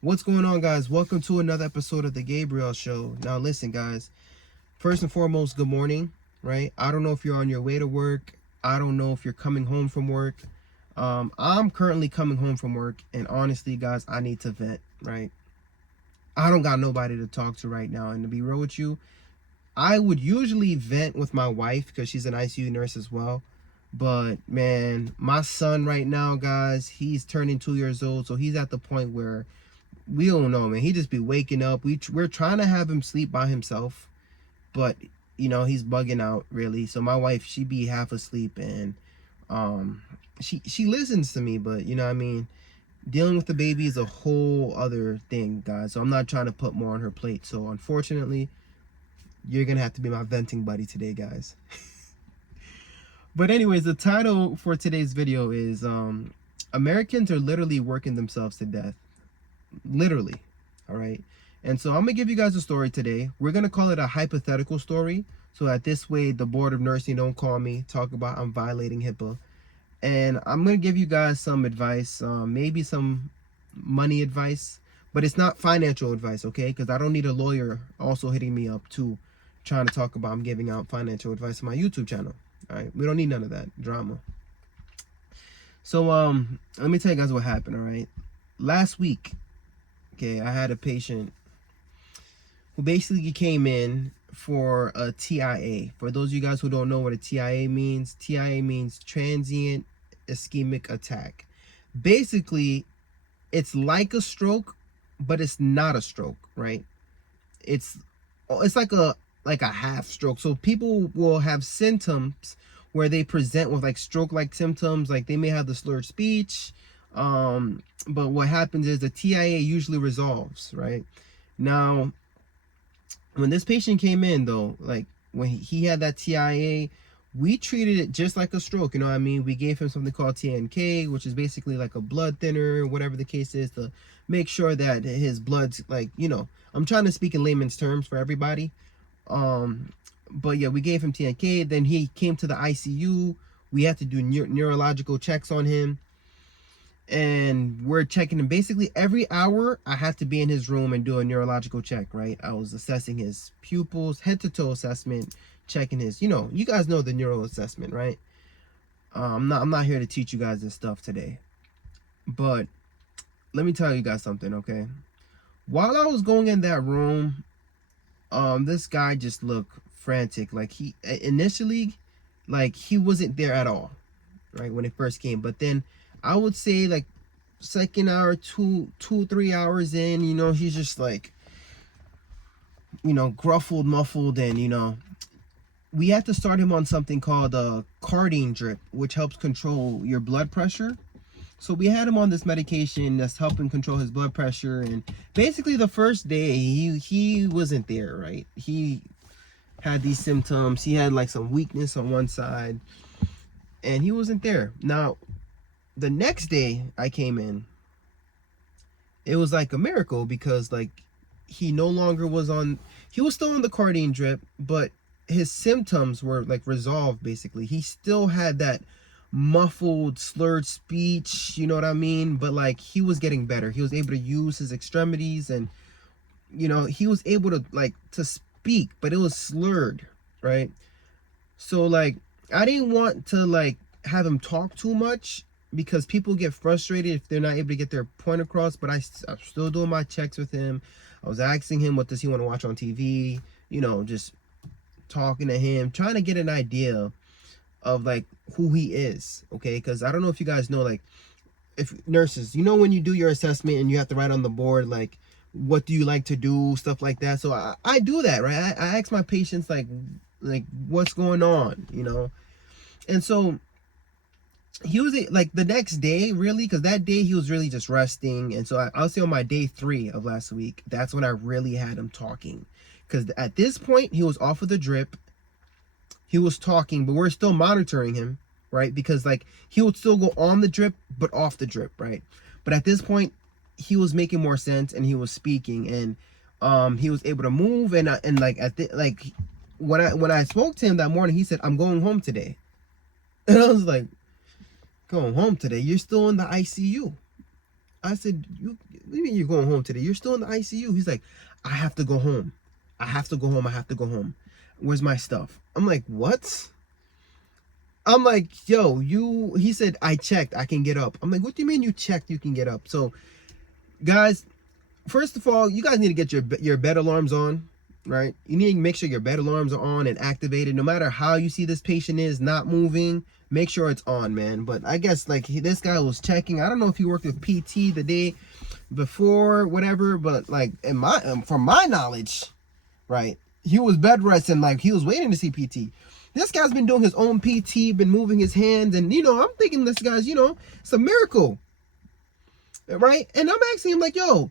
What's going on, guys? Welcome to another episode of the Gabriel Show. Now, listen, guys. First and foremost, good morning, right? I don't know if you're on your way to work. I don't know if you're coming home from work. I'm currently coming home from work, and honestly, guys, I need to vent, right? I don't got nobody to talk to right now, and to be real with you, I would usually vent with my wife because she's an ICU nurse as well. But man, my son right now, guys, he's turning 2 years old, so he's at the point where we don't know, man. He just be waking up. We're trying to have him sleep by himself, but he's bugging out really. So my wife, she be half asleep, and she listens to me, but what I mean, dealing with the baby is a whole other thing, guys. So I'm not trying to put more on her plate. So unfortunately, you're gonna have to be my venting buddy today, guys. But anyways, the title for today's video is Americans are literally working themselves to death. Literally. All right. And so I'm gonna give you guys a story today. We're gonna call it a hypothetical story, so that this way the board of nursing don't call me, talk about I'm violating HIPAA. And I'm gonna give you guys some advice, maybe some money advice, but it's not financial advice, okay? Because I don't need a lawyer also hitting me up too, trying to talk about I'm giving out financial advice on my YouTube channel. All right, we don't need none of that drama. So let me tell you guys what happened. All right, last week, okay, I had a patient who basically came in for a TIA. For those of you guys who don't know what a TIA means transient ischemic attack. Basically, it's like a stroke, but it's not a stroke, right? It's like a half stroke. So people will have symptoms where they present with like stroke-like symptoms, like they may have the slurred speech. But what happens is the TIA usually resolves, right? Now, when this patient came in, though, like when he had that TIA, we treated it just like a stroke. You know what I mean? We gave him something called TNK, which is basically like a blood thinner, whatever the case is, to make sure that his blood's like, I'm trying to speak in layman's terms for everybody. But yeah, we gave him TNK. Then he came to the ICU. We had to do neurological checks on him. And we're checking him basically every hour. I had to be in his room and do a neurological check, right? I was assessing his pupils, head to toe assessment, checking his, you guys know the neural assessment, right? I'm not here to teach you guys this stuff today, but let me tell you guys something, okay? While I was going in that room, this guy just looked frantic. Like he initially, like he wasn't there at all, right, when it first came. But then I would say like second hour, 3 hours in, he's just like, gruffled, muffled, and we had to start him on something called a Cardine drip, which helps control your blood pressure. So we had him on this medication that's helping control his blood pressure. And basically the first day he wasn't there, right? He had these symptoms. He had like some weakness on one side, and he wasn't there. Now, the next day I came in, it was like a miracle, because like he no longer was on, he was still on the Cardine drip, but his symptoms were like resolved. Basically, he still had that muffled, slurred speech, you know what I mean? But like he was getting better. He was able to use his extremities, and he was able to like to speak, but it was slurred, right? So like I didn't want to like have him talk too much, because people get frustrated if they're not able to get their point across. But I'm still doing my checks with him. I was asking him what does he want to watch on TV, just talking to him, trying to get an idea of like who he is, okay? Because I don't know if you guys know, like, if nurses, when you do your assessment and you have to write on the board like what do you like to do, stuff like that. So I do that, right? I ask my patients like what's going on, and so he was like the next day, really, because that day he was really just resting. And so I'll say on my day 3 of last week, that's when I really had him talking, because at this point he was off of the drip. He was talking, but we're still monitoring him, right? Because like he would still go on the drip but off the drip, right? But at this point he was making more sense, and he was speaking, and he was able to move. And like when I spoke to him that morning, he said, "I'm going home today." And I was like, "Going home today? You're still in the ICU." I said, what do you mean you're going home today? You're still in the ICU. He's like, I have to go home. I have to go home. I have to go home. Where's my stuff? I'm like, what? I'm like, yo, he said, I checked. I can get up. I'm like, what do you mean you checked? You can get up. So, guys, first of all, you guys need to get your bed alarms on, right? You need to make sure your bed alarms are on and activated. No matter how you see this patient is not moving, make sure it's on, man. But I guess like this guy was checking. I don't know if he worked with PT the day before, whatever. But like from my knowledge, right, he was bed resting, like he was waiting to see PT. This guy's been doing his own PT, been moving his hands, and I'm thinking this guy's, it's a miracle, right? And I'm asking him like, yo,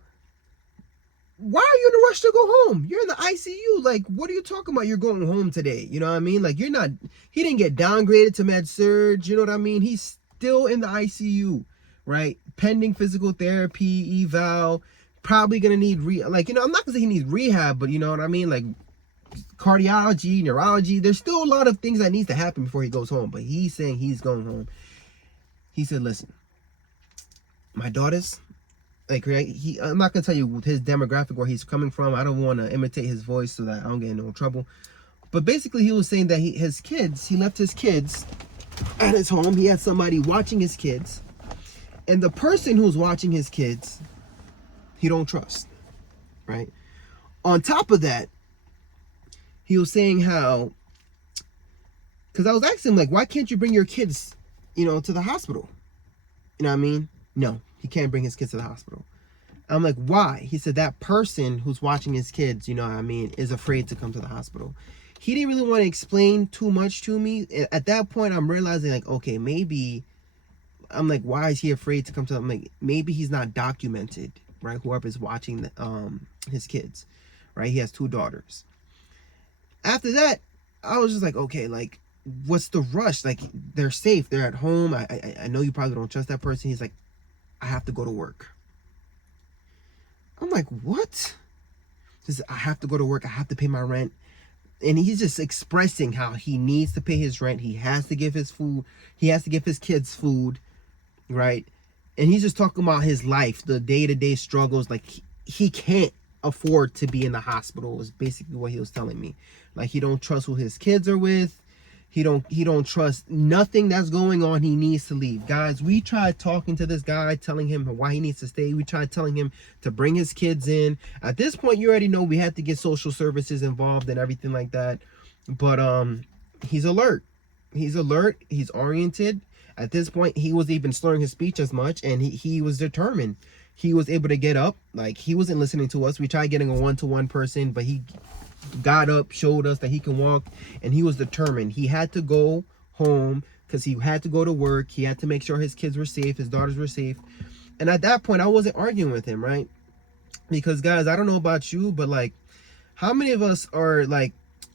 why are you in a rush to go home? You're in the ICU. Like, what are you talking about? You're going home today. You know what I mean? Like, he didn't get downgraded to med surg. You know what I mean? He's still in the ICU, right? Pending physical therapy, eval, probably going to need, I'm not going to say he needs rehab, but you know what I mean? Like, cardiology, neurology, there's still a lot of things that needs to happen before he goes home. But he's saying he's going home. He said, listen, my daughters, like, I'm not gonna tell you his demographic, where he's coming from. I don't want to imitate his voice so that I don't get into no trouble. But basically, he was saying that he left his kids at his home. He had somebody watching his kids, and the person who's watching his kids, he don't trust, right? On top of that, he was saying how, because I was asking him, like, why can't you bring your kids, to the hospital? You know what I mean? No, he can't bring his kids to the hospital. I'm like, why? He said that person who's watching his kids, is afraid to come to the hospital. He didn't really want to explain too much to me. At that point, I'm realizing, like, okay, maybe, I'm like, why is he afraid to come to them? Like, maybe he's not documented, right? Whoever's watching his kids, right? He has 2 daughters. After that, I was just like, okay, like, what's the rush? Like, they're safe. They're at home. I know you probably don't trust that person. He's like, I have to go to work. I'm like, what? He says, I have to go to work. I have to pay my rent. And he's just expressing how he needs to pay his rent. He has to give his food. He has to give his kids food, right? And he's just talking about his life, the day-to-day struggles. Like, he can't afford to be in the hospital is basically what he was telling me. Like, he don't trust who his kids are with. He don't trust nothing that's going on. He needs to leave. Guys, we tried talking to this guy, telling him why he needs to stay. We tried telling him to bring his kids in. At this point, you already know we had to get social services involved and everything like that. But he's alert. He's alert. He's oriented. At this point, he wasn't even slurring his speech as much, and he was determined. He was able to get up. Like, he wasn't listening to us. We tried getting a one-to-one person, but he got up, showed us that he can walk, and he was determined. He had to go home because he had to go to work. He had to make sure his kids were safe, his daughters were safe. And at that point, I wasn't arguing with him, right? Because, guys, I don't know about you, but like, how many of us are like,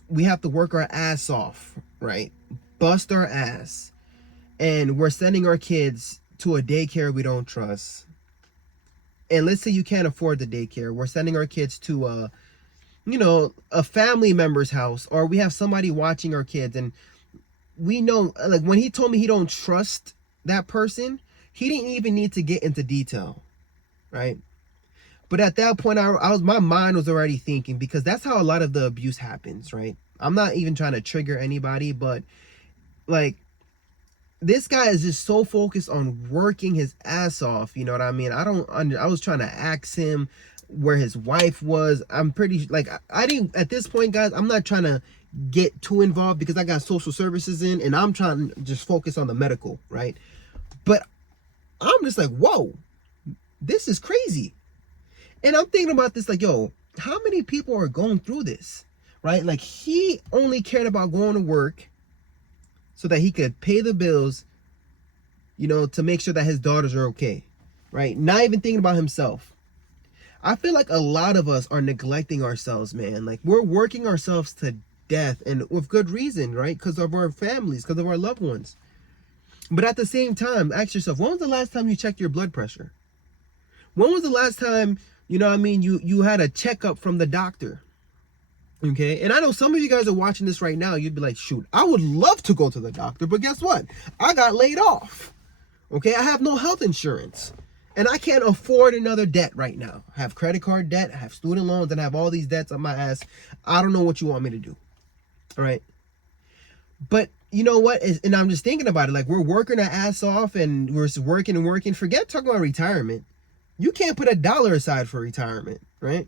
we have to work our ass off, right? Bust our ass, and we're sending our kids to a daycare we don't trust. And let's say you can't afford the daycare. We're sending our kids to a family member's house, or we have somebody watching our kids, and we know, like, when he told me he don't trust that person, he didn't even need to get into detail, right? But at that point, my mind was already thinking, because that's how a lot of the abuse happens, right? I'm not even trying to trigger anybody, but like, this guy is just so focused on working his ass off. You know what I mean? I was trying to ask him where his wife was. I'm pretty, like, I didn't, at this point, guys, I'm not trying to get too involved because I got social services in, and I'm trying to just focus on the medical, right? But I'm just like, whoa, this is crazy. And I'm thinking about this, like, yo, how many people are going through this, right? Like, he only cared about going to work so that he could pay the bills, to make sure that his daughters are okay, right? Not even thinking about himself. I feel like a lot of us are neglecting ourselves, man. Like, we're working ourselves to death, and with good reason, right? Because of our families, because of our loved ones. But at the same time, ask yourself, when was the last time you checked your blood pressure? When was the last time, you had a checkup from the doctor? Okay, and I know some of you guys are watching this right now. You'd be like, shoot, I would love to go to the doctor, but guess what? I got laid off. Okay, I have no health insurance. And I can't afford another debt right now. I have credit card debt, I have student loans, and I have all these debts on my ass. I don't know what you want me to do. All right. But you know what? And I'm just thinking about it. Like, we're working our ass off and we're just working and working. Forget talking about retirement. You can't put $1 aside for retirement, right?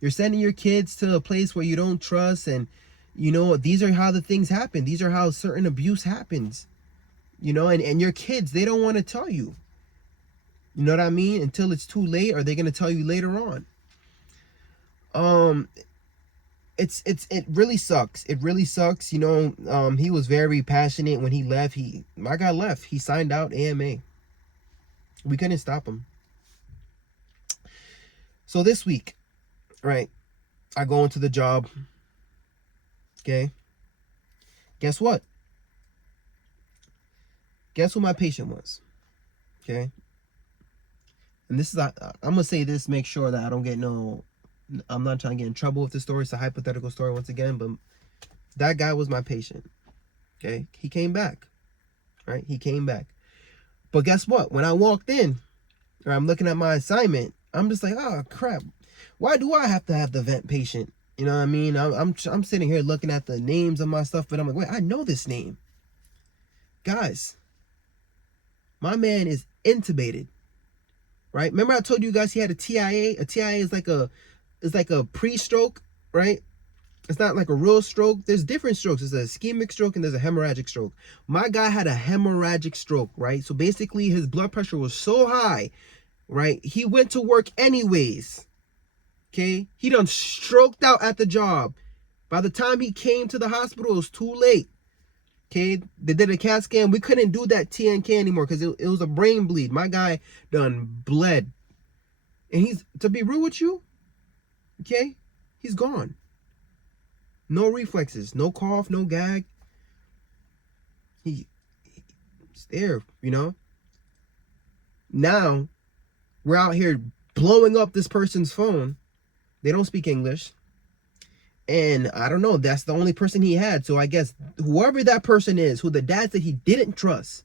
You're sending your kids to a place where you don't trust. And, you know, these are how the things happen. These are how certain abuse happens. You know, and your kids, they don't want to tell you. You know what I mean? Until it's too late, or they're going to tell you later on. It really sucks. It really sucks. You know, he was very passionate when he left. My guy left. He signed out AMA. We couldn't stop him. So this week, right, I go into the job. Okay. Guess what? Guess who my patient was? Okay. And this is, I'm going to say this, make sure that I don't get I'm not trying to get in trouble with the story. It's a hypothetical story once again, but that guy was my patient. Okay. He came back, right? He came back. But guess what? When I walked in, or I'm looking at my assignment, I'm just like, oh crap. Why do I have to have the vent patient? You know what I mean? I'm sitting here looking at the names of my stuff, but I'm like, wait, I know this name. Guys, my man is intubated. Right? Remember I told you guys he had a TIA? A TIA is like a pre-stroke, right? It's not like a real stroke. There's different strokes. There's a ischemic stroke and there's a hemorrhagic stroke. My guy had a hemorrhagic stroke, right? So basically his blood pressure was so high, right? He went to work anyways. Okay? He done stroked out at the job. By the time he came to the hospital, it was too late. Okay, they did a CAT scan. We couldn't do that TNK anymore because it was a brain bleed. My guy done bled. And to be real with you, okay, he's gone. No reflexes, no cough, no gag. He's there, you know. Now, we're out here blowing up this person's phone. They don't speak English. And I don't know, that's the only person he had. So I guess whoever that person is, who the dad said he didn't trust,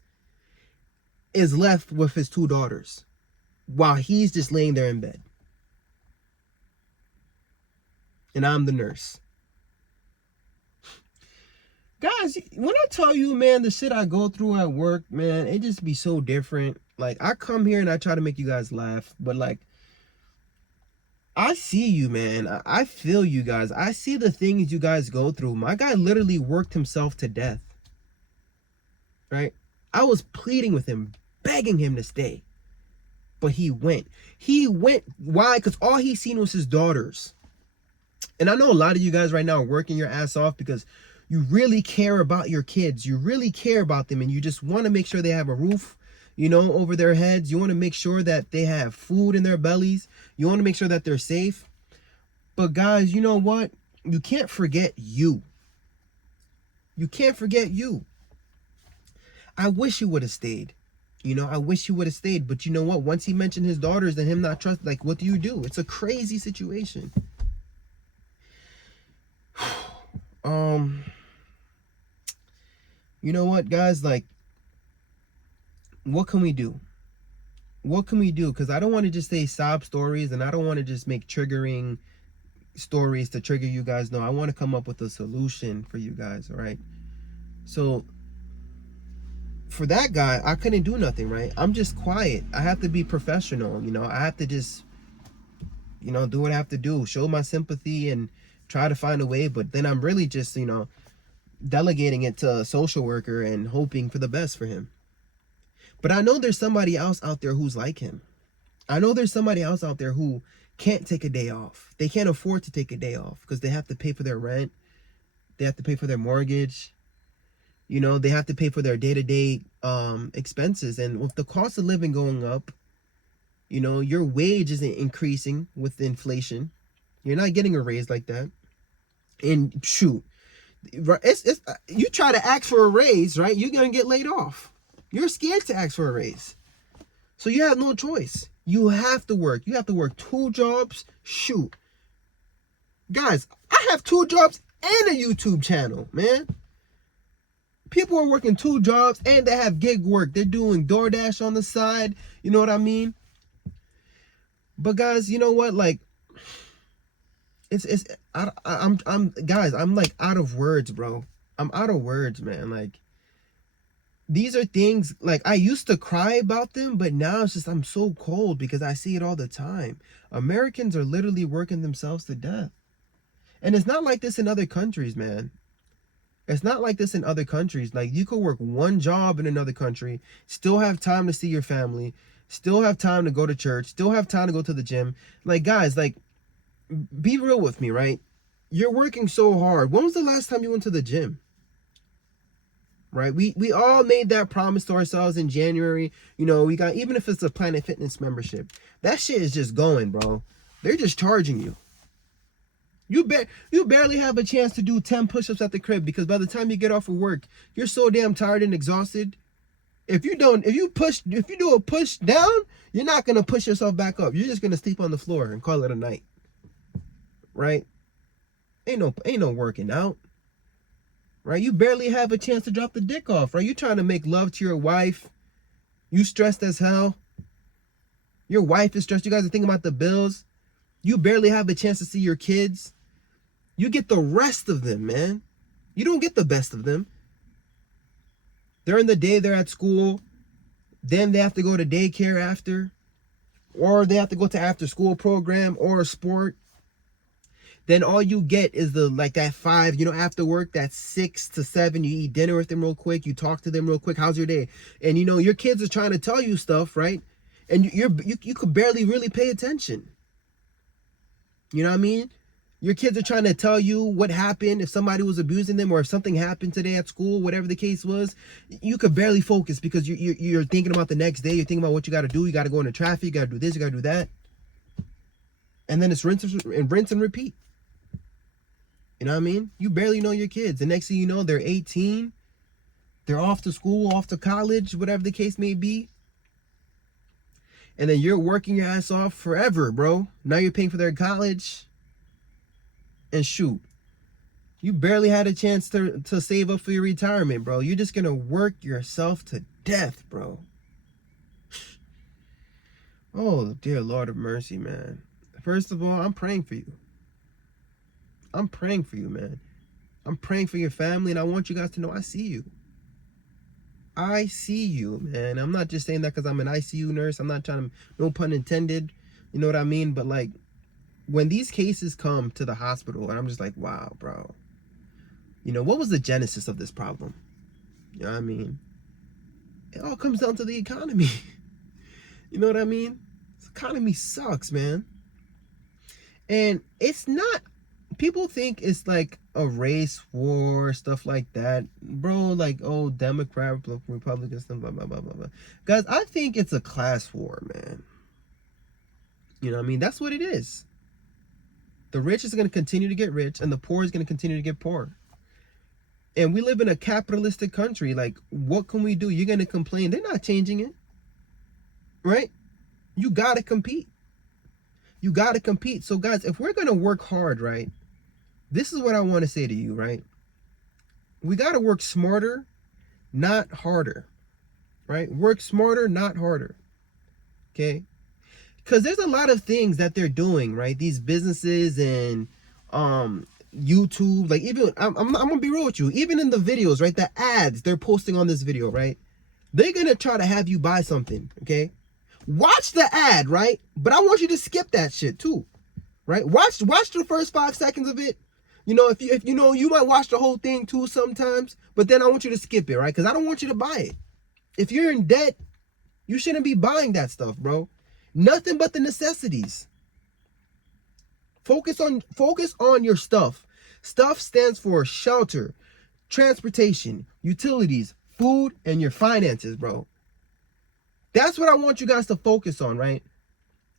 is left with his 2 daughters while he's just laying there in bed. And I'm the nurse. Guys, when I tell you, man, the shit I go through at work, man, it just be so different. Like, I come here and I try to make you guys laugh, but like, I see you, man. I feel you guys. I see the things you guys go through. My guy literally worked himself to death. Right? I was pleading with him, begging him to stay. But he went. He went. Why? Because all he seen was his daughters. And I know a lot of you guys right now are working your ass off because you really care about your kids. You really care about them. And you just want to make sure they have a roof, you know, over their heads. You want to make sure that they have food in their bellies. You want to make sure that they're safe. But guys, you know what? You can't forget you. You can't forget you. I wish you would have stayed. You know, I wish you would have stayed. But you know what? Once he mentioned his daughters and him not trust, like, what do? It's a crazy situation. You know what, guys? Like, what can we do? What can we do? Because I don't want to just say sob stories, and I don't want to just make triggering stories to trigger you guys. No, I want to come up with a solution for you guys, all right? So, for that guy, I couldn't do nothing, right? I'm just quiet. I have to be professional, you know? I have to just, you know, do what I have to do. Show my sympathy and try to find a way. But then I'm really just, you know, delegating it to a social worker and hoping for the best for him. But I know there's somebody else out there who's like him. I know there's somebody else out there who can't take a day off. They can't afford to take a day off because they have to pay for their rent. They have to pay for their mortgage. You know, they have to pay for their day-to-day expenses. And with the cost of living going up, you know, your wage isn't increasing with inflation. You're not getting a raise like that. And shoot, it's you try to ask for a raise, right? You're going to get laid off. You're scared to ask for a raise. So you have no choice. You have to work. You have to work 2 jobs. Shoot. Guys, I have 2 jobs and a YouTube channel, man. People are working 2 jobs and they have gig work. They're doing DoorDash on the side. You know what I mean? But guys, you know what? Like, I'm guys, I'm like out of words, bro. I'm out of words, man. Like, these are things, like, I used to cry about them, but now it's just I'm so cold because I see it all the time. Americans are literally working themselves to death. And it's not like this in other countries, man. It's not like this in other countries. Like, you could work one job in another country, still have time to see your family, still have time to go to church, still have time to go to the gym. Like, guys, like, be real with me, right? You're working so hard. When was the last time you went to the gym? Right? We all made that promise to ourselves in January. You know, we got, even if it's a Planet Fitness membership, that shit is just going, bro. They're just charging you. You barely have a chance to do 10 push-ups at the crib because by the time you get off of work, you're so damn tired and exhausted. If you do a push down, you're not gonna push yourself back up. You're just gonna sleep on the floor and call it a night. Right? Ain't no working out. Right? You barely have a chance to drop the dick off, right? You trying to make love to your wife. You stressed as hell. Your wife is stressed. You guys are thinking about the bills. You barely have a chance to see your kids. You get the rest of them, man. You don't get the best of them. During the day, they're at school. Then they have to go to daycare after. Or they have to go to after school program or a sport. Then all you get is that 5, you know, after work, that 6 to 7, you eat dinner with them real quick. You talk to them real quick. How's your day? And, you know, your kids are trying to tell you stuff, right? And you could barely really pay attention. You know what I mean? Your kids are trying to tell you what happened, if somebody was abusing them or if something happened today at school, whatever the case was. You could barely focus because you're thinking about the next day. You're thinking about what you got to do. You got to go into traffic. You got to do this. You got to do that. And then it's rinse and repeat. You know what I mean? You barely know your kids. The next thing you know, they're 18. They're off to school, off to college, whatever the case may be. And then you're working your ass off forever, bro. Now you're paying for their college. And shoot, you barely had a chance to save up for your retirement, bro. You're just going to work yourself to death, bro. Oh, dear Lord of mercy, man. First of all, I'm praying for you. I'm praying for you, man. I'm praying for your family, and I want you guys to know I see you. I see you, man. I'm not just saying that because I'm an ICU nurse. I'm not trying to, no pun intended. You know what I mean? But, like, when these cases come to the hospital, and I'm just like, wow, bro. You know, what was the genesis of this problem? You know what I mean? It all comes down to the economy. You know what I mean? This economy sucks, man. And it's not, people think it's like a race war, stuff like that. Bro, like, oh, Democrat, Republicans, blah, blah, blah, blah, blah. Guys, I think it's a class war, man. You know what I mean? That's what it is. The rich is going to continue to get rich, and the poor is going to continue to get poor. And we live in a capitalistic country. Like, what can we do? You're going to complain. They're not changing it. Right? You got to compete. You got to compete. So, guys, if we're going to work hard, right? This is what I want to say to you, right? We got to work smarter, not harder. Right? Work smarter, not harder. Okay? Because there's a lot of things that they're doing, right? These businesses and YouTube, like, even I'm gonna be real with you, even in the videos, right? The ads they're posting on this video, right? They're gonna try to have you buy something, okay? Watch the ad, right? But I want you to skip that shit too, right? Watch the first 5 seconds of it. You know, if you know, you might watch the whole thing too sometimes, but then I want you to skip it, right? Because I don't want you to buy it. If you're in debt, you shouldn't be buying that stuff, bro. Nothing but the necessities. Focus on your stuff. Stuff stands for shelter, transportation, utilities, food, and your finances, bro. That's what I want you guys to focus on, right?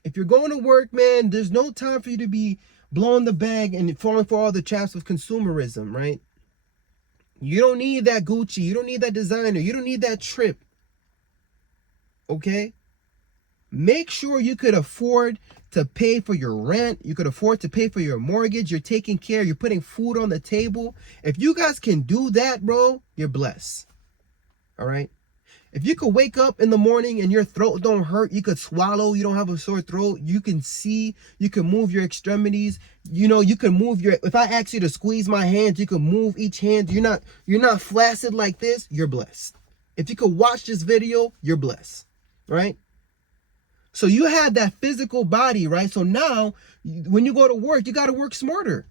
If you're going to work, man, there's no time for you to be blowing the bag and falling for all the traps of consumerism, right? You don't need that Gucci. You don't need that designer. You don't need that trip. Okay? Make sure you could afford to pay for your rent. You could afford to pay for your mortgage. You're taking care. You're putting food on the table. If you guys can do that, bro, you're blessed. All right? If you could wake up in the morning and your throat don't hurt, you could swallow, you don't have a sore throat, you can see, you can move your extremities, you know, you can move your, if I ask you to squeeze my hands, you can move each hand. You're not flaccid like this, you're blessed. If you could watch this video, you're blessed, right? So you have that physical body, right? So now when you go to work, you got to work smarter.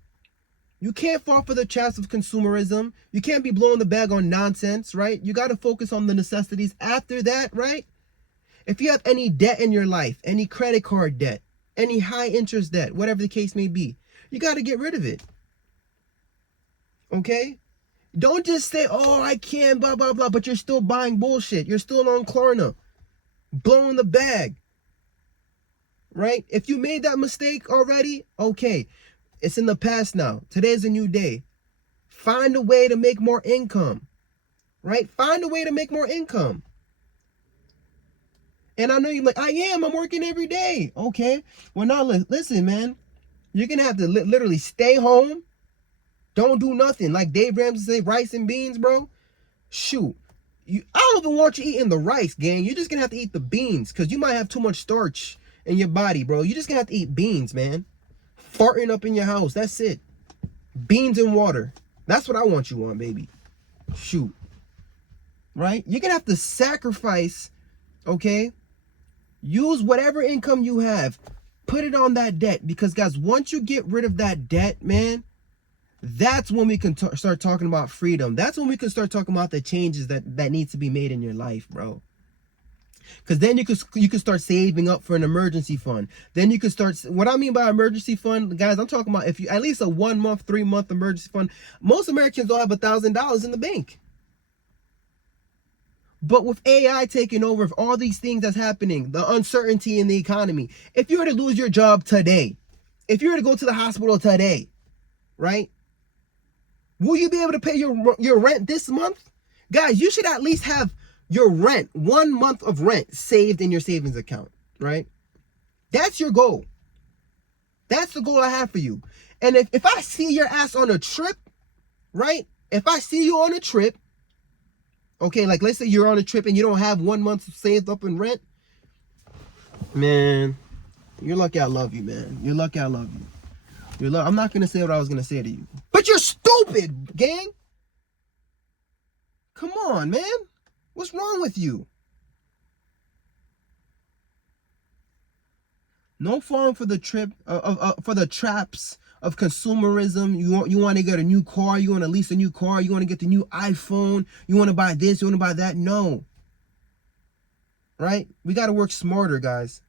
You can't fall for the traps of consumerism. You can't be blowing the bag on nonsense, right? You got to focus on the necessities. After that, right? If you have any debt in your life, any credit card debt, any high interest debt, whatever the case may be, you got to get rid of it. Okay? Don't just say, oh, I can't, blah, blah, blah, but you're still buying bullshit. You're still on Klarna, blowing the bag, right? If you made that mistake already, okay. It's in the past now. Today's a new day. Find a way to make more income, right? Find a way to make more income. And I know you're like, I'm working every day. Okay. Well, now listen, man. You're going to have to literally stay home. Don't do nothing. Like Dave Ramsey say, rice and beans, bro. Shoot. I don't even want you eating the rice, gang. You're just going to have to eat the beans because you might have too much starch in your body, bro. You're just going to have to eat beans, man. Farting up in your house. That's it. Beans and water. That's what I want you on, baby. Shoot. Right? You're going to have to sacrifice, okay? Use whatever income you have. Put it on that debt. Because, guys, once you get rid of that debt, man, that's when we can start talking about freedom. That's when we can start talking about the changes that needs to be made in your life, bro. Because then you could start saving up for an emergency fund. Then you could start, what I mean by emergency fund, guys, I'm talking about if you at least a 1 month, 3 month emergency fund. Most Americans don't have $1,000 in the bank. But with AI taking over, of all these things that's happening, the uncertainty in the economy, if you were to lose your job today, if you were to go to the hospital today, right? Will you be able to pay your rent this month? Guys, you should at least have your rent, 1 month of rent saved in your savings account, right? That's your goal. That's the goal I have for you. And if I see your ass on a trip, right? If I see you on a trip, okay, like let's say you're on a trip and you don't have 1 month saved up in rent, man, you're lucky I love you, man. You're lucky I love you. I'm not going to say what I was going to say to you. But you're stupid, gang. Come on, man. What's wrong with you? No falling for the for the traps of consumerism. You want to get a new car. You want to lease a new car. You want to get the new iPhone. You want to buy this. You want to buy that. No. Right? We got to work smarter, guys.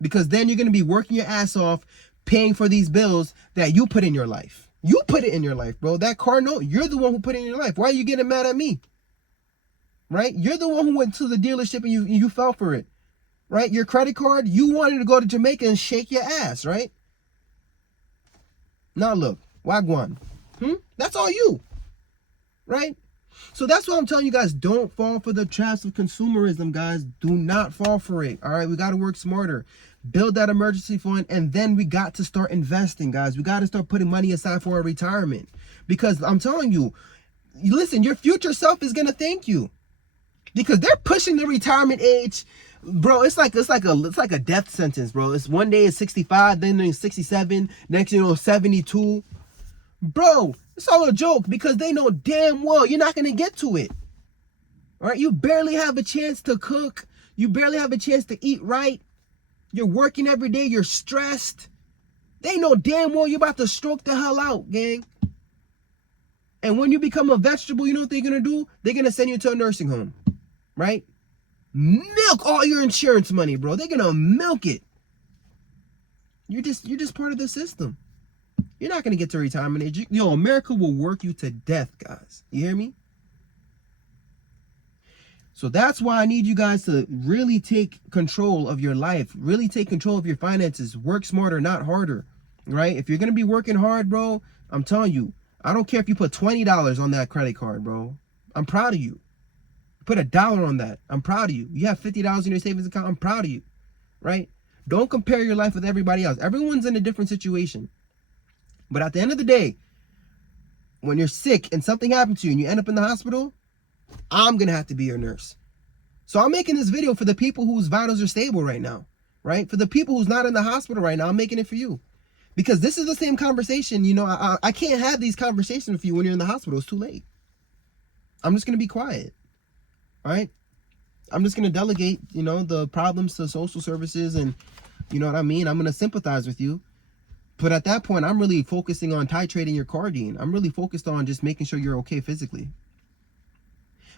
Because then you're going to be working your ass off, paying for these bills that you put in your life. You put it in your life, bro. That car note, you're the one who put it in your life. Why are you getting mad at me? Right? You're the one who went to the dealership and you fell for it. Right? Your credit card, you wanted to go to Jamaica and shake your ass, right? Now look, Wagwan. That's all you. Right? So that's why I'm telling you guys, don't fall for the traps of consumerism, guys. Do not fall for it. All right? We got to work smarter. Build that emergency fund, and then we got to start investing, guys. We got to start putting money aside for our retirement. Because I'm telling you, listen, your future self is going to thank you. Because they're pushing the retirement age, bro. It's like a death sentence, bro. It's one day it's 65, then it's 67, next 72. Bro, it's all a joke because they know damn well you're not gonna get to it. All right, you barely have a chance to cook. You barely have a chance to eat right. You're working every day. You're stressed. They know damn well you're about to stroke the hell out, gang. And when you become a vegetable, you know what they're gonna do? They're gonna send you to a nursing home. Right? Milk all your insurance money, bro. They're gonna milk it. You're just part of the system. You're not gonna get to retirement age. Yo, America will work you to death, guys. You hear me? So that's why I need you guys to really take control of your life. Really take control of your finances. Work smarter, not harder. Right? If you're gonna be working hard, bro, I'm telling you, I don't care if you put $20 on that credit card, bro. I'm proud of you. Put a dollar on that. I'm proud of you. You have $50 in your savings account. I'm proud of you, right? Don't compare your life with everybody else. Everyone's in a different situation. But at the end of the day, when you're sick and something happens to you and you end up in the hospital, I'm going to have to be your nurse. So I'm making this video for the people whose vitals are stable right now, right? For the people who's not in the hospital right now, I'm making it for you. Because this is the same conversation, you know, I can't have these conversations with you when you're in the hospital. It's too late. I'm just going to be quiet, right? I'm just going to delegate, you know, the problems to social services and, you know what I mean? I'm going to sympathize with you. But at that point, I'm really focusing on titrating your cardine. I'm really focused on just making sure you're okay physically.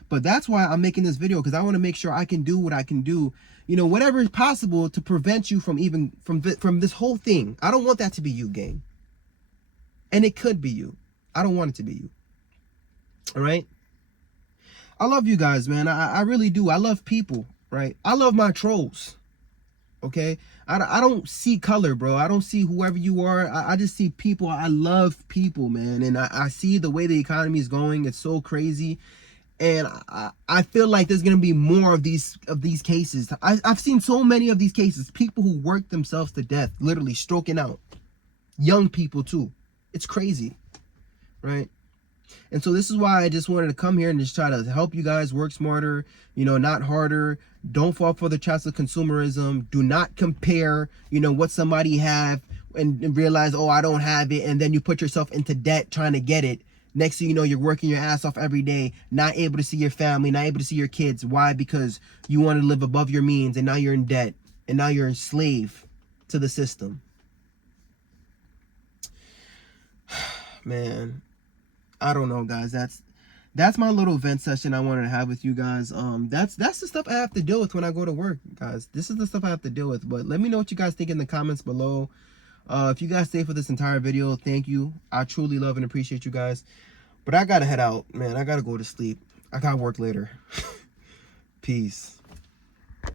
But that's why I'm making this video, because I want to make sure I can do what I can do, you know, whatever is possible to prevent you from even from this whole thing. I don't want that to be you, gang. And it could be you. I don't want it to be you. All right? I love you guys, man. I really do. I love people, right? I love my trolls. Okay? I don't see color, bro. I don't see whoever you are. I just see people. I love people, man. And I see the way the economy is going. It's so crazy. And I feel like there's gonna be more of these cases. I've seen so many of these cases. People who work themselves to death, literally stroking out. Young people too. It's crazy, right? And so this is why I just wanted to come here and just try to help you guys work smarter, you know, not harder. Don't fall for the traps of consumerism. Do not compare, you know, what somebody have and realize, oh, I don't have it, and then you put yourself into debt trying to get it. Next thing you know, you're working your ass off every day, not able to see your family, not able to see your kids. Why? Because you want to live above your means, and now you're in debt, and now you're a slave to the system. Man, I don't know, guys. That's my little vent session I wanted to have with you guys. That's the stuff I have to deal with when I go to work, guys. This is the stuff I have to deal with. But let me know what you guys think in the comments below. If you guys stay for this entire video, thank you. I truly love and appreciate you guys. But I gotta head out, man. I gotta go to sleep. I gotta work later. Peace.